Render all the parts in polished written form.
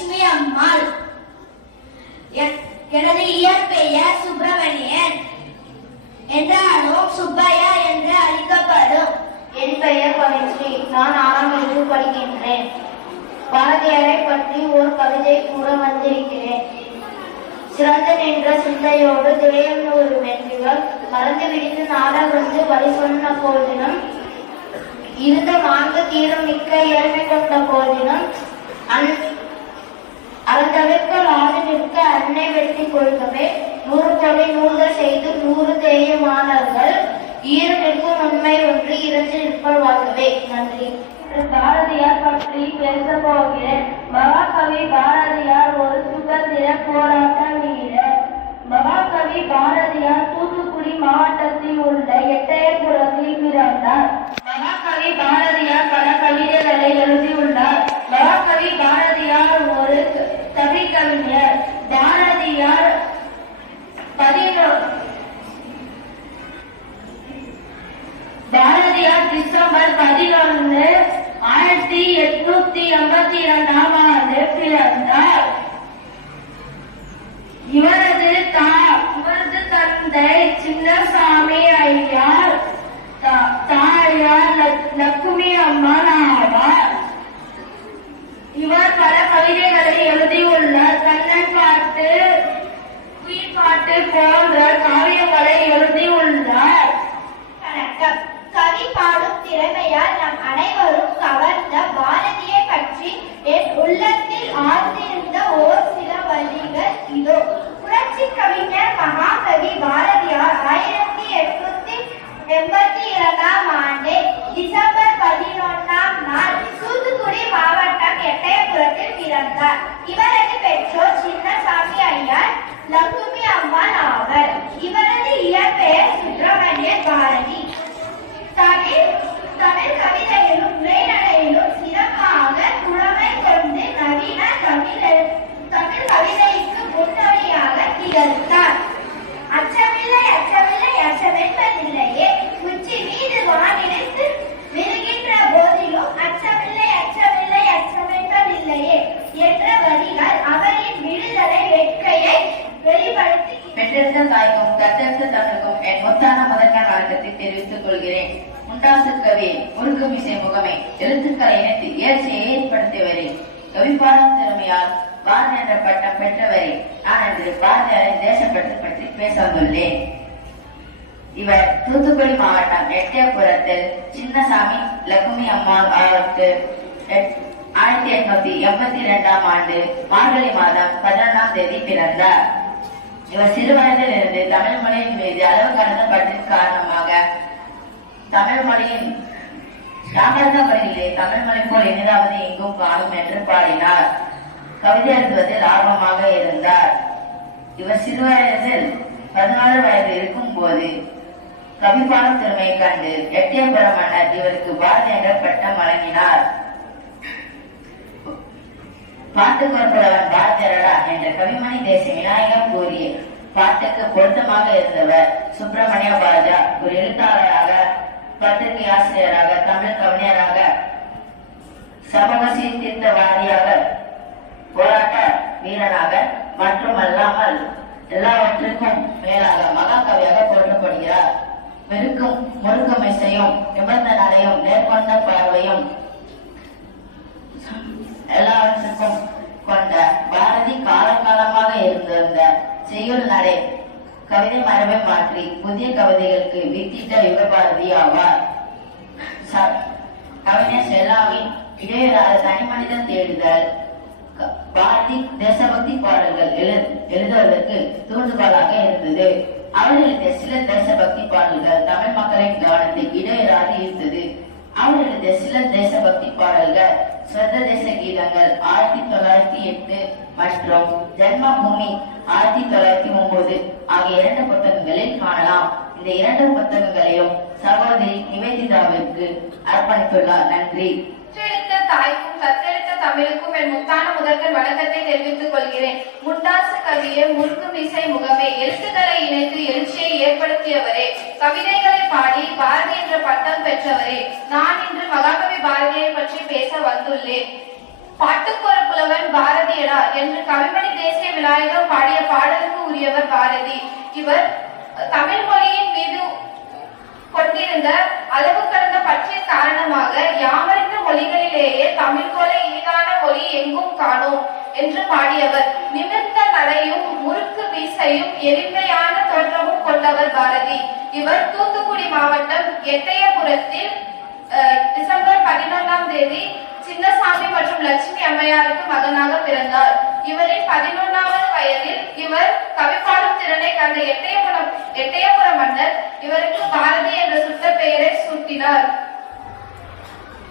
லட்சுமி அம்மாள். எனது இயற்பெயர் சுப்பிரமணியன் என்றாலும் சுப்பையா என்று அழைக்கப்படும். என் பெயர் பவித்ரி. நான் 6ஆம் வகுப்பு படிக்கின்றேன். பாரதியாரை பற்றி ஒரு கவிதை கூற வந்திருக்கிறேன். சிறந்த நின்ற சிந்தையோடு தேயம் ஒரு வெற்றிகள் மறந்து விடுத்து நாட வந்து வழி சொன்ன போதினும் இருந்த 4 தீரம் மிக்க ஏழ்மை கொண்ட போதினும் அறந்தவிற்கு ஆறு நிற்க அன்னை வெற்றி கொள்கவே 100 கொலை நூல்கள் செய்து 100 தேயமானவர்கள் ஈர நிற்கும் உண்மை ஒன்று இறந்து நிற்பர் வாழ்கவே. நன்றி. பாரதியார் பற்றி பேச போகிறேன். மகாகவி பாரதியார் ஒரு சுதந்திர போராட்ட வீரர். மகாகவி பாரதியார் தூத்துக்குடி மாவட்டத்தில் உள்ள எட்டயபுரத்தில் பிறந்தார். மகாகவி பாரதியார் பல கவிதைகளை எழுதியுள்ளார். மகாகவி பாரதியார் ஒரு கவிஞர். பாரதியார் டிசம்பர் 11, 1882ஆம் ஆண்டு பிறந்தார். இவரது தந்தை சின்னசாமி ஐயர், தாயார் லட்சுமி அம்மாள் ஆவார். இவர் பல கவிதைகளை எழுதியுள்ளார். கண்ணன் பாட்டு, குயில் பாட்டு போன்ற காவியங்களை எழுதியுள்ளார். வணக்கம். கவி பாடும் திறமையால் நம் அனைவரும் கவர்ந்த பாரதியை பற்றி என் உள்ளத்தில் ஆழ்ந்திருந்த ஓர் சில வரிகள் இதோ. புரட்சி கவிஞர் மகாகவி பாரதியார் 1882ஆம் ஆண்டு டிசம்பர் 11ஆம் நாள் தூத்துக்குடி மாவட்டம் எட்டயபுரத்தில் பிறந்தார். இவரது பெற்றோர் சின்னசாமி ஐயர், லட்சுமி அம்மாள் ஆவர். இவரது இயற்பெயர் சுப்பிரமணியன் பாரதி. தமிழ் கவிதையிலும் உரைநடையிலும் சிறப்பாக புலமை கொண்டு நவீன தமிழ் கவிதைக்கு முன்னோடியாக திகழ்ந்தார். அச்சமில்லை அச்சமில்லை அச்சமென்பதில்லையே, உச்சி மீது வானிலைத்து விழுகின்ற போதிலும் அச்சமில்லை அச்சமில்லை அச்சமென்பதில்லையே என்ற வரிகள் அவரின் விடுதலை வெட்கையை வெளிப்படுத்தி பெற்றெடுத்த தாய்க்கும் கற்றெடுத்த தமிழுக்கும் என் முத்தான முதற்கான வணக்கத்தை தெரிவித்துக் கொள்கிறேன். முண்டாசு கவி முறுக்கு மிசை முகமை எழுத்துக்களை இணைத்து இயற்கையை ஏற்படுத்தியவரே, கவிப்பாடும் திறமையால் பாரதி என்ற பட்டம் பெற்றவரே, நான் இன்று பாரதியாரின் தேசப்பற்று பற்றி பேச வந்துள்ளேன். இவர் தூத்துக்குடி மாவட்டம் எட்டயபுரத்தில் சின்னசாமி லட்சுமி அம்மாள் அவருக்கு 1882ஆம் ஆண்டு மார்கழி மாதம் 11ஆம் தேதி பிறந்தார். இவர் சிறு வயதில் இருந்து தமிழ் மொழியின் மீது அளவு கடந்த பற்றின் காரணமாக தமிழ் மொழியின் தமிழ் மொழி போல் இனிதாவது எங்கும் காணும் என்று பாடினார். கவிதை எழுதுவதில் ஆர்வமாக இருந்தார். இவர் சிறு வயதில் 14 வயது இருக்கும் போது கவிப்பாடும் திறமையை கண்டு எட்டயபுரம் மன்னர் இவருக்கு பாரதி என்ற பட்டம் வழங்கினார். பாட்டு புறப்படவன் பாரதியரடா என்ற கவிமணி தேச விநாயகம் கூறிய பாட்டுக்கு பொருத்தமாக இருந்தவர் சுப்பிரமணிய பாரதியா. ஒரு எழுத்தாளராக, பத்திரிகை ஆசிரியராக, தமிழ் கவிஞராக, சமூக சீர்திருத்தவாதியாக, போராட்ட வீரனாக மட்டுமல்லாமல் எல்லாவற்றுக்கும் மேலாக மகாகவியாக போற்றப்படுகிறார். மெருக்கும் முறுக்குமிசையும் நிபந்தனையும் நேர்கொண்ட பார்வையும் எல்லாவற்றுக்கும் கொண்ட பாரதி காலகாலமாக இருந்திருந்த செய்யுள் நடை கவிதை மரபை மாற்றி புதிய கவிதைகளுக்கு வித்திட்ட யுகபாரதி ஆவார். கவிஞர் செல்லாவின் இடையராத தனிமனித தேடுதல் பாரதி தேசபக்தி பாடல்கள் எழுதுவதற்கு தூண்டுகோலாக இருந்தது. அவர் எழுதிய சில தேசபக்தி பாடல்கள் தமிழ் மக்களின் கவனத்தை இடையராது ஈர்த்தது. அவர் எழுதிய சில தேசபக்தி பாடல்கள் ஸ்வர்த தேச கீதங்கள் 1908 மற்றும் ஜென்மபூமி 1909 ஆகிய 2 புத்தகங்களில் காணலாம். இந்த 2 புத்தகங்களையும் சகோதரி நிவேதிதாவிற்கு அர்ப்பணித்துள்ளார். நன்றி. தாய்க்கும் கற்றெடுத்த தமிழுக்கும் என் முத்தான முதற்கண் வணக்கத்தை தெரிவித்துக் கொள்கிறேன். முண்டாசு கவியே முறுக்கு மிசை முகமே எழுத்துக்களை இணைத்து எழுச்சியை ஏற்படுத்தியவரே, கவிதைகளை பாடி பாரதி என்ற பட்டம் பெற்றவரே, நான் இன்று மகாகவி பாரதியை பற்றி பேச வந்துள்ளேன். பாட்டுக்கொரு புலவன் பாரதியடா என்று கவிமணி தேசிய விநாயகம் பாடிய பாடலுக்கு உரியவர் பாரதி. இவர் தமிழ் மொழியின் மீது கொண்டிருந்த அளவு கடந்த பற்றிய காரணமாக யாமறிந்த மொழிகளிலேயே தமிழ் போல ஈடான மொழி எங்கும் காணோம் என்று பாடியவர். நிமிர்ந்த நடையும் முறுக்கு வீசையும் எளிமையான தோற்றமும் கொண்டவர் பாரதி. இவர் தூத்துக்குடி மாவட்டம் எட்டயபுரத்தில் டிசம்பர் 11ஆம் தேதி சின்னசாமி மற்றும் லட்சுமி அம்மையாருக்கு மகனாக பிறந்தார். இவரின் 11வது வயதில் இவர் கவிப்பாடும் திறனை கண்ட எட்டயபுர மன்னர் இவருக்கு பாரதி என்ற சுட்ட பெயரை சூட்டினார்.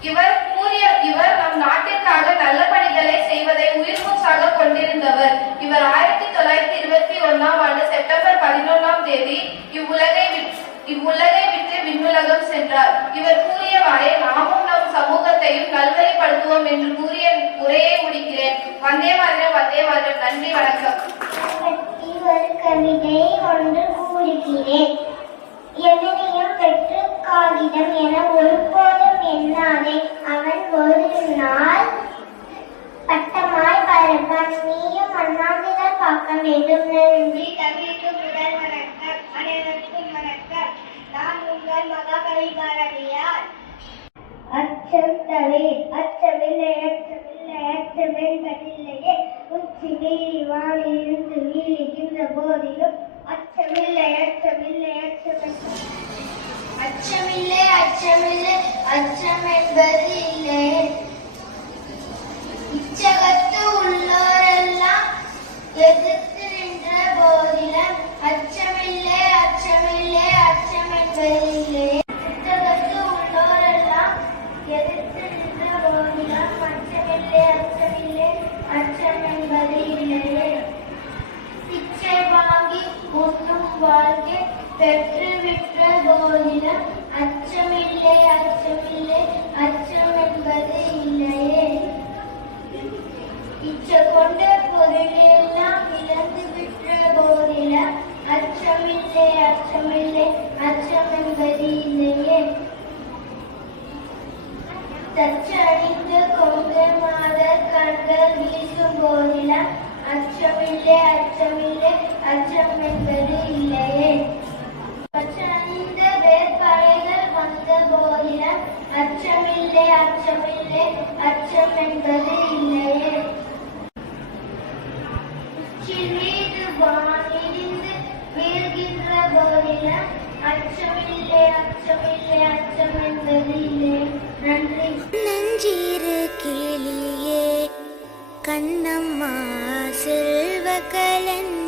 இவர் நம் நாட்டிற்காக நல்ல பணிகளை செய்வதை உயிர் மூச்சாக கொண்டிருந்தவர். இவர் 1921ஆம் ஆண்டு செப்டம்பர் 11ஆம் தேதி இவ்வுலகை விட்டு விண்ணுலகம் சென்றார். இவர் கூறியவாறே நாமும் நம் சமூகத்தையும் நல்வழிப்படுத்துவோம் என்று கூறிய உரையை முடிக்கிறேன். வந்தே மாதரம், வந்தே மாதரம். நன்றி, வணக்கம். ஒரு கவிதை ஒன்று கூறுகிறேன். எவனையும் பெற்று காகிதம் என ஒருபோதும் எண்ணாதே, அவன் ஒரு நாள் பட்டமாய் பறப்பான், நீயும் அண்ணாந்துதான் பார்க்க வேண்டும். நன்றி. தமிழுக்கு முதல் வணக்கம். அனைவருக்கும் வணக்கம். நான் உங்கள் மகாகவி பாரதியார். அச்சம் தவிர், அச்சமில்லை, அச்சமில்லை, அச்சமென்பதில்லையே, உச்சி மீறி வானிலிருந்து வீழுகின்ற போதிலும் அச்சமில்லை, அச்சமில்லை, அச்சமில்லை, அச்சமில்லை, அச்சம் என்பது இல்லை. இச்சகத்து உள்ளோரெல்லாம் எதிர்த்து நின்ற போதிலும் அச்சமில்லை, அச்சமில்லை, அச்சம் என்பதில்லை. இச்சகத்து உள்ளோரெல்லாம் எதிர்த்து நின்ற போதிலும் அச்சமில்லை, அச்சமில்லை, அச்சம் என்பது இல்லையே. பிச்சை வாங்கி உண்ணும் வாழ்க்கை பெற்று விற்ற போதிலும் அச்சமில்லை, அச்சமில்லை, அச்சம் என்பது இல்லையே. இச்ச கொண்ட பொருளெல்லாம் இழந்து விற்ற போதிலும் அச்சமில்லை, அச்சமில்லை, அச்சம் என்பது இல்லையே. தச்சணிந்து கொங்கு மாதர் கண்கள் வீசும் போதிலும் அச்சமில்லை, அச்சமில்லை, அச்சம் என்பது இல்லையே. பச்சணிந்த வேற்படைகள் வந்த போதிலும் அச்சமில்லை, அச்சமில்லை, அச்சம் என்பது இல்லையே. உச்சில் மீது வானிடிந்து வீழ்கின்ற போதிலும் அச்சமில்லை, அச்சமில்லை, அச்சம் என்பது இல்லை. நன்றி. நஞ்சிரு கிளியே கண்ணம்மா செல்வ கலன்